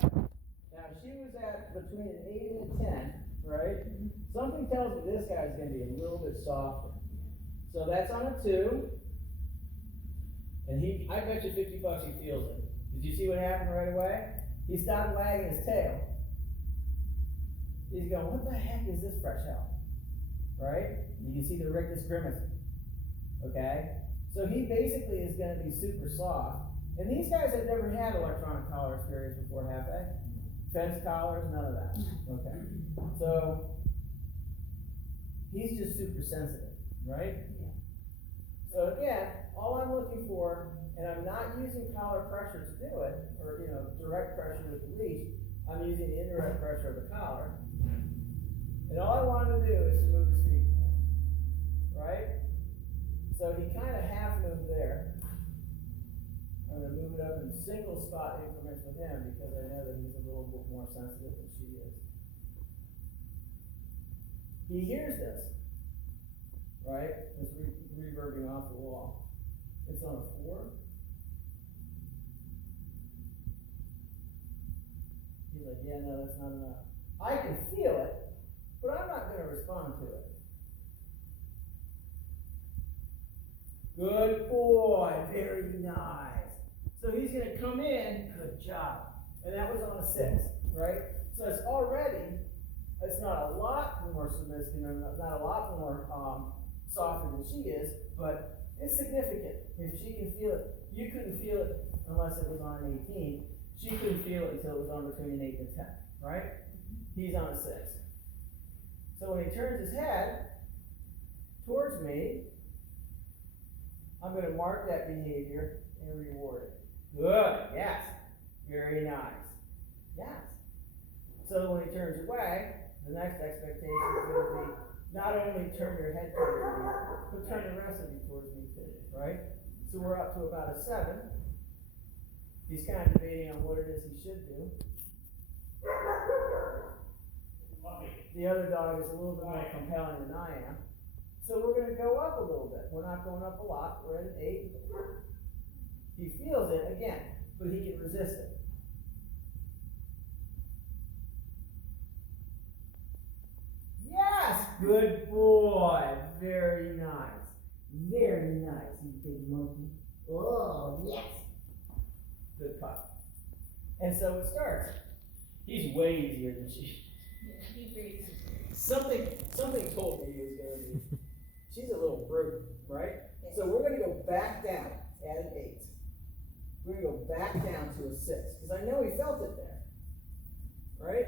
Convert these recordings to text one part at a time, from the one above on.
that. Now she was at between an 8 and a 10, right? Something tells me this guy's going to be a little bit softer. So that's on a 2. And I bet you $50 he feels it. Did you see what happened right away? He stopped wagging his tail. He's going, what the heck is this fresh hell? Right? You can see the rictus grimacing. Okay? So he basically is going to be super soft. And these guys have never had electronic collar experience before, have they? Fence collars, none of that. Okay. So he's just super sensitive, right? Yeah. So again, all I'm looking for, and I'm not using collar pressure to do it, or direct pressure with the leash. I'm using the indirect pressure of the collar. And all I want to do is to move his feet, right? So he kind of half moved there. I'm going to move it up in single spot increments with him because I know that he's a little bit more sensitive than she is. He hears this, right? It's reverbing off the wall. It's on a 4. He's like, yeah, no, that's not enough. I can feel it, but I'm not going to respond to it. Good boy, very nice. So he's going to come in, good job. And that was on a 6, right? So it's already, it's not a lot more submissive, not a lot more softer than she is, but it's significant. If she can feel it, you couldn't feel it unless it was on an 18. She couldn't feel it until it was on between an 8 and a 10, right? He's on a 6. So when he turns his head towards me, I'm going to mark that behavior and reward it. Good, yes. Very nice. Yes. So when he turns away, the next expectation is going to be not only turn your head towards me, but turn the rest of you towards me too, right? So we're up to about a 7. He's kind of debating on what it is he should do. The other dog is a little bit more compelling than I am. So we're going to go up a little bit. We're not going up a lot. We're at an 8. He feels it again, but he can resist it. Yes! Good boy. Very nice. Very nice, you big monkey. Oh, yes. Good pup. And so it starts. He's way easier than she. Yeah, he breathes. Something told me he was going to be. She's a little brute, right? Yeah. So we're going to go back down at an 8. We're going to go back down to a 6, because I know he felt it there, right?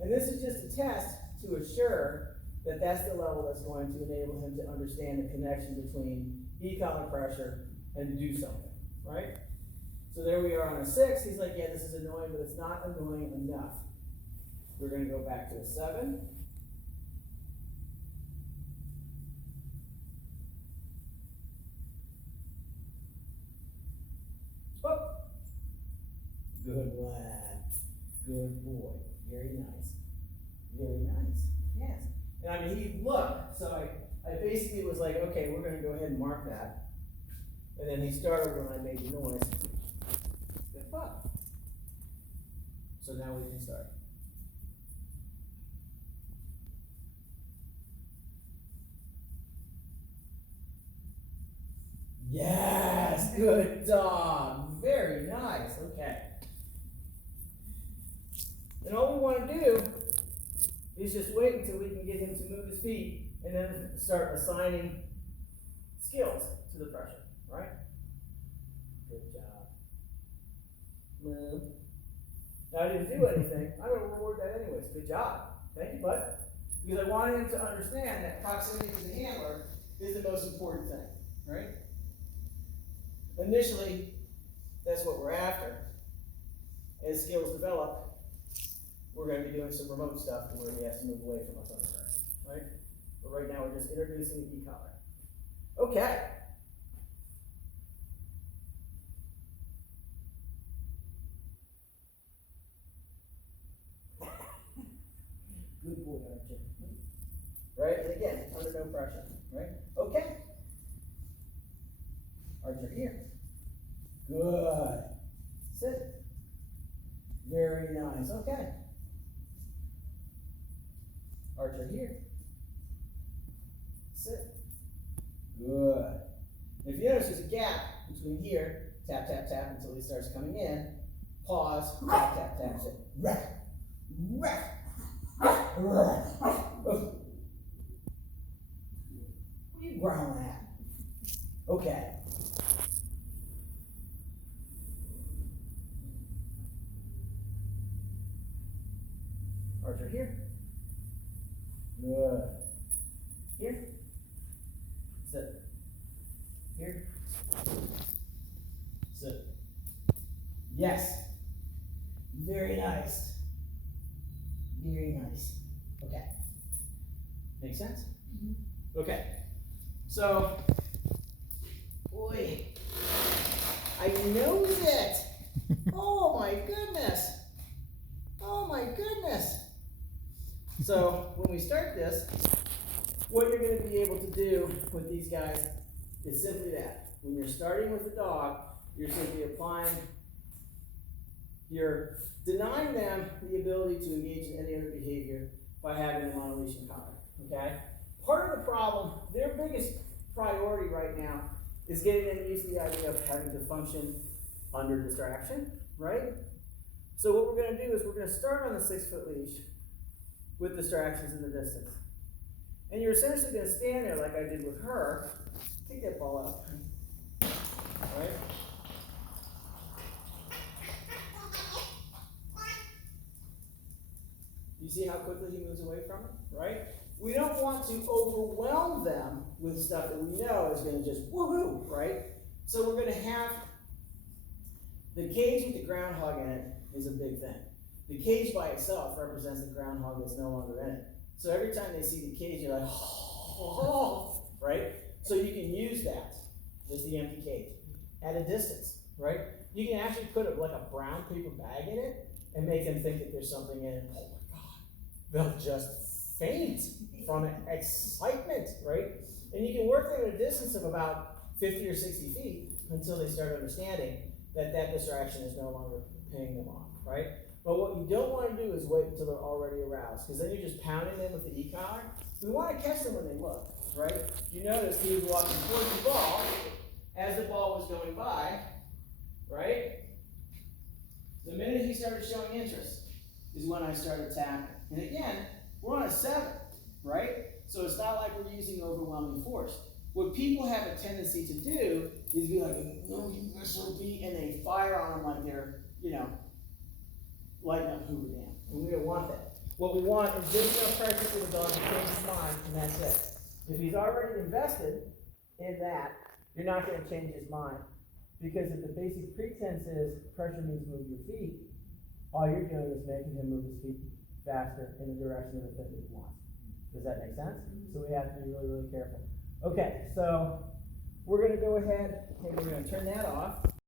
And this is just a test to assure that that's the level that's going to enable him to understand the connection between e-collar pressure and do something, right? So there we are on a 6. He's like, yeah, this is annoying, but it's not annoying enough. We're going to go back to a 7. Oh. Good lad. Good boy. Very nice. Very nice. Yes. And I mean, he looked, so I basically was like, okay, we're going to go ahead and mark that. And then he started when I made the noise. Good pup. So now we can start. Yes, good dog. Very nice. Okay. And all we want to do is just wait until we can get him to move his feet and then start assigning skills to the pressure, right? Good job. Move. Now I didn't do anything. I'm going to reward that anyways. Good job. Thank you, bud. Because I wanted him to understand that proximity to the handler is the most important thing, right? Initially, that's what we're after. As skills develop, we're going to be doing some remote stuff where he has to move away from us on the pressure, right? But right now, we're just introducing the e-collar. Okay. Good boy, Archer. Right? And again, under no pressure, right? Okay. Archer here. Good. Sit. Very nice. Okay. Archer here. Sit. Good. If you notice there's a gap between here, tap, tap, tap until he starts coming in. Pause, tap, tap, tap. Sit. What are you growling at? Okay. Archer here. Good. Here. Sit. Here. Sit. Yes. Very nice. Very nice. Okay. Make sense? Mm-hmm. Okay. So, boy, I know it. Oh my goodness. Oh my goodness. So, when we start this, what you're going to be able to do with these guys is simply that. When you're starting with the dog, you're simply you're denying them the ability to engage in any other behavior by having them on a leash and collar, okay? Part of the problem, their biggest priority right now is getting them used to the idea of having to function under distraction, right? So what we're going to do is we're going to start on the 6-foot leash with distractions in the distance. And you're essentially going to stand there like I did with her. Take that ball out. All right? You see how quickly he moves away from it, right? We don't want to overwhelm them with stuff that we know is going to just woohoo, right? So we're going to have the cage with the groundhog in it is a big thing. The cage by itself represents the groundhog that's no longer in it. So every time they see the cage, you're like, oh, right? So you can use that, just the empty cage, at a distance, right? You can actually put like a brown paper bag in it and make them think that there's something in it. Oh my God, they'll just faint from excitement, right? And you can work them at a distance of about 50 or 60 feet until they start understanding that that distraction is no longer paying them off, right? But what you don't want to do is wait until they're already aroused, because then you're just pounding them with the e-collar. We want to catch them when they look, right? You notice he was walking towards the ball as the ball was going by, right? The minute he started showing interest is when I started tapping. And again, we're on a 7, right? So it's not like we're using overwhelming force. What people have a tendency to do is be like, no, you SOB, and they fire on them like they're, lighting up Hoover Dam. And we don't want that. What we want is just enough pressure for the dog to change his mind, and that's it. If he's already invested in that, you're not going to change his mind. Because if the basic pretense is pressure means move your feet, all you're doing is making him move his feet faster in the direction of the thing that he wants. Does that make sense? So we have to be really, really careful. Okay, so we're going to go ahead and we're going to turn that off.